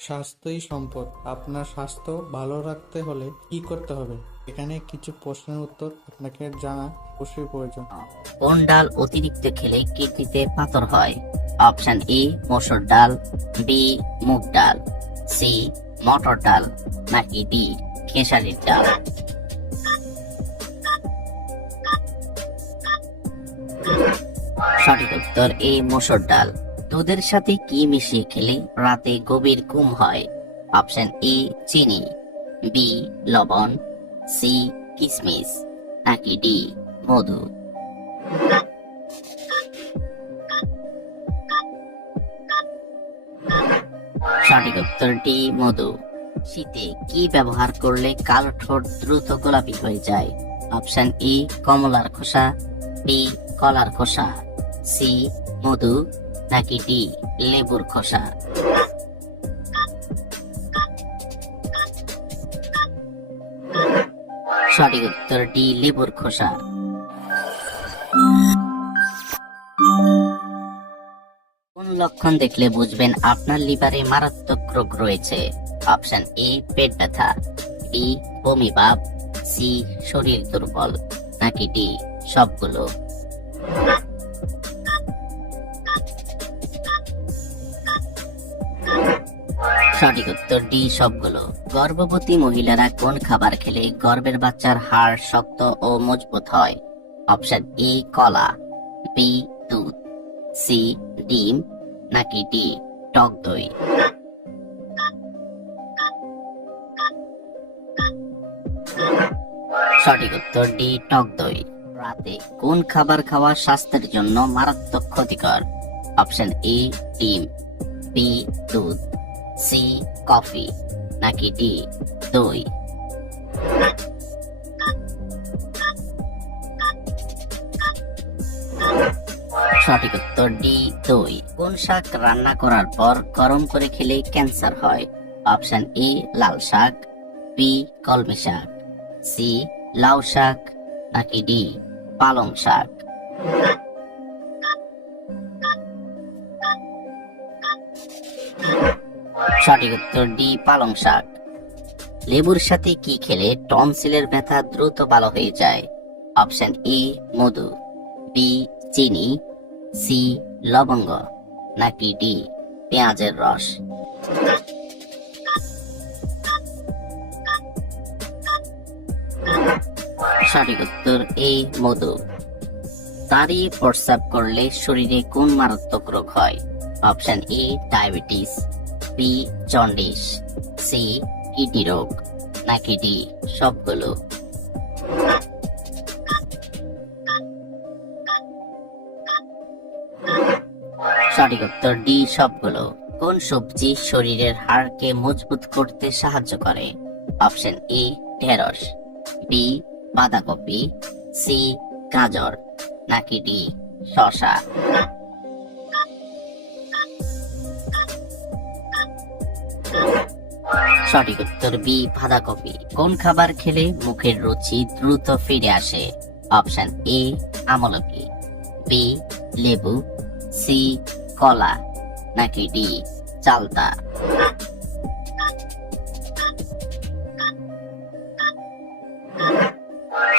স্বাস্থ্যই সম্পদ। আপনার স্বাস্থ্য ভালো রাখতে হলে কি করতে হবে? এখানে কিছু প্রশ্নের উত্তর আপনাকে জানা অবশ্যই প্রয়োজন। কোন ডাল অতিরিক্ত খেলে কিডনিতে পাথর হয়? অপশন এ মসুর ডাল, বি মুগ ডাল, সি মটর ডাল, নাকি ডি খেসারির ডাল? সঠিক উত্তর এ মসুর ডাল। দুধের সাথে কি মিশিয়ে খেলে রাতে গভীর ঘুম হয়? অপশন এ চিনি, বি লবণ, সি কিশমিশ, নাকি ডি মধু? সঠিক উত্তর ডি মধু। শীতে কি ব্যবহার করলে কালো ঠোঁট দ্রুত গোলাপি হয়ে যায়? অপশন ই কমলার খোসা, বি কলার খোসা, সি মধু, নাকি ডি লেবুর খোসা? সঠিক উত্তর ডি লেবুর খোসা। কোন লক্ষণ দেখলে বুঝবেন আপনার লিভারে মারাত্মক রোগ রয়েছে? অপশন এ পেট ব্যথা, বি বমি ভাব, সি শরীর দুর্বল, নাকি ডি সবগুলো? সঠিক উত্তর ডি সবগুলো। গর্ভবতী মহিলারা কোন খাবার খেলে গর্ভের বাচ্চার হাড় শক্ত ও মজবুত হয়? অপশন এ কলা, বি দুধ, সি ডিম, নাকি ডি টক দই? সঠিক উত্তর ডি টক দই। রাতে কোন খাবার খাওয়া স্বাস্থ্যের জন্য মারাত্মক ক্ষতিকর? অপশন এ ডিম, বি দুধ, সি কফি, নাকি ডি দই? সঠিক উত্তর ডি দই। কোন শাক রান্না করার পর গরম করে খেলে ক্যান্সার হয়? অপশন এ লাল শাক, বি কলমি শাক, সি লাউ শাক, নাকি ডি পালং শাক? সঠিক উত্তর ডি পালং শাক। লেবুর সাথে কি খেলে টনসিলের ব্যথা দ্রুত ভালো হয়ে যায়? অপশন এ মধু, বি চিনি, সি লবঙ্গ, নাকি ডি পেঁয়াজের রস? সঠিক উত্তর এ মধু। দাঁড়িয়ে প্রস্রাব করলে শরীরে কোন মারাত্মক রোগ হয়? Option A diabetes, B jaundice, C kidney রোগ, নাকি ডি সবগুলো? সঠিক উত্তর ডি সবগুলো। কোন সবজি শরীরের হাড়কে মজবুত করতে সাহায্য করে? অপশন এ ঢেঁড়স, বি বাঁধাকপি, সি গাজর, নাকি ডি শসা? সঠিক উত্তর বি বাঁধাকপি। কোন খাবার খেলে মুখের রুচি দ্রুত ফিরে আসে? অপশন এ আমলকি, বি লেবু, সি কলা, নাকি ডি চালতা?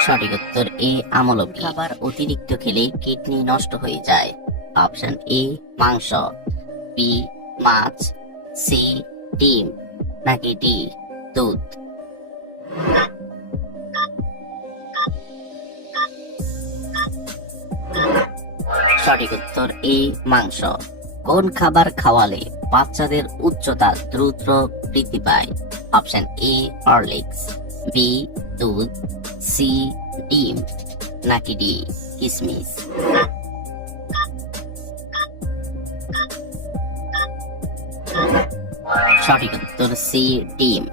সঠিক উত্তর এ আমলকি। খাবার অতিরিক্ত খেলে কিডনি নষ্ট হয়ে যায়? অপশন এ মাংস, বি মাছ, সি ডিম, নাকি ডি দুধ? সঠিক উত্তর এ মাংস। কোন খাবার খাওয়ালে বাচ্চাদের উচ্চতা দ্রুত বৃদ্ধি পায়? অপশন এ হরলিক্স, বি দুধ, সি ডিম, নাকি ডি কিশমিশ? সঠিক উত্তর সি ডিম।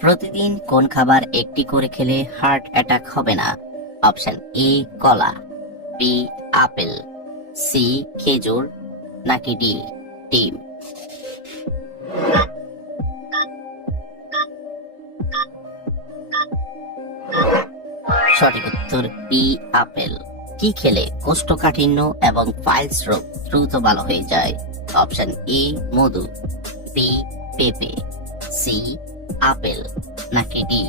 প্রতিদিন কোন খাবার একটি করে খেলে হার্ট অ্যাটাক হবে না? অপশন এ কলা, বি আপেল, সি খেজুর, নাকি ডি ডিম? সঠিক উত্তর বি আপেল। কি খেলে কোষ্ঠকাঠিন্য এবং পাইলস রোগ দ্রুত ভালো হয়ে যায়? অপশন এ মধু, বি পেঁপে, সি আপেল, নাকি ডি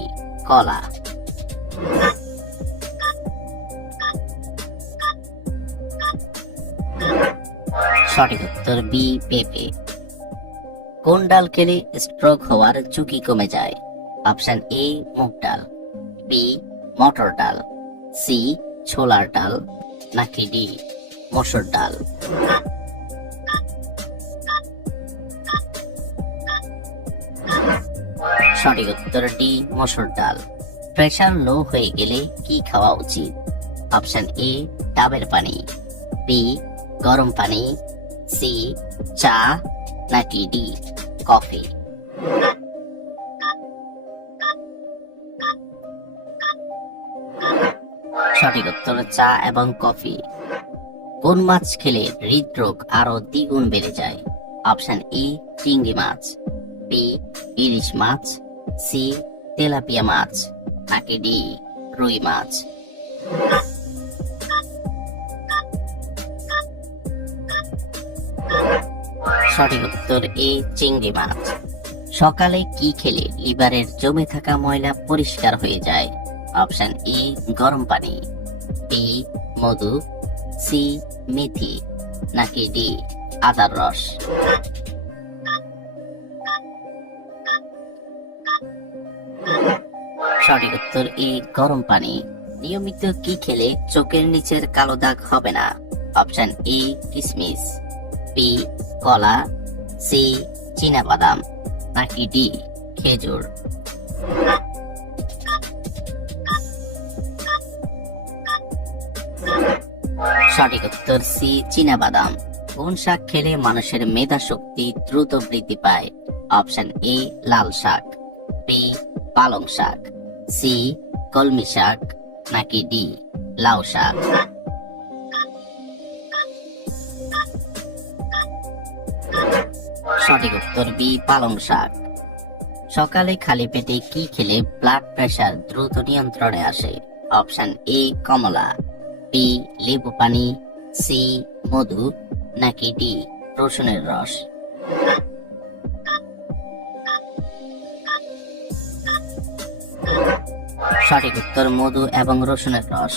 কলা? সঠিক উত্তর বি পেঁপে। কোন ডাল খেলে স্ট্রোক হওয়ার ঝুঁকি কমে যায়? অপশন এ মুগ ডাল, বি মটর ডাল, সি ছোলার ডাল, নাকি ডি মসুর ডাল? সঠিক উত্তর ডি মসুর ডাল। প্রেশার লো হয়ে গেলে কি খাওয়া উচিত? অপশন এ ডাবের পানি, বি গরম পানি, সি চা, নাকি ডি কফি? সঠিক উত্তর চা এবং কফি। কোন মাছ খেলে হৃদরোগ আরো দ্বিগুণ বেড়ে যায়? অপশন এ চিংড়ি মাছ, বি ইলিশ মাছ, সি তেলাপিয়া মাছ, নাকি ডি রুই মাছ? সঠিক উত্তর এ চিংড়ি মাছ। সকালে কি খেলে লিভারের জমে থাকা ময়লা পরিষ্কার হয়ে যায়? অপশন এ গরম পানি, বি মধু, সি মেথি, নাকি ডি আদার রস? সঠিক উত্তর এ গরম পানি। নিয়মিত কি খেলে চোখের নিচের কালো দাগ হবে না? অপশন এ কিশমিশ, বি কলা, সি চীনাবাদাম, নাকি ডি খেজুর? সঠিক উত্তর সি চীনাবাদাম। কোন শাক খেলে মানুষের মেধা শক্তি দ্রুত বৃদ্ধি পায়? অপশন এ লাল শাক, বি পালং শাক, সি কলমি শাক, নাকি ডি লাউ শাক? সঠিক উত্তর বি পালং শাক। সকালে খালি পেটে কি খেলে ব্লাড প্রেশার দ্রুত নিয়ন্ত্রণে আসে? অপশন এ কমলা, বি লেবু পানি, সি মধু, নাকি ডি রসুনের রস? সঠিক উত্তর মধু এবং রসুনের রস।